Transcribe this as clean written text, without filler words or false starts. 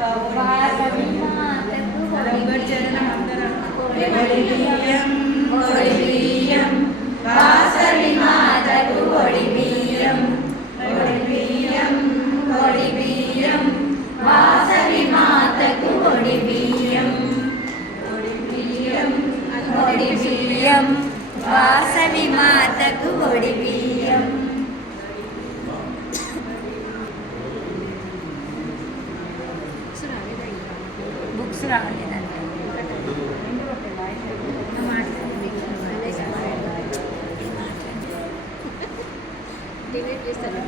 వాసవి మాతకు ఒడిబియ్యం ఒడిబియ్యం వాసవి మాతకు ఒడిబియ్యం ఒడిబియ్యం ఒడిబియ్యం వాసవి మాతకు ఒడిబియ్యం ఒడిబియ్యం ఒడిబియ్యం వాసవి మాతకు ఒడిబియ్యం. బుక్స్ రాలేదంటే డిలీట్ చేస్తాను.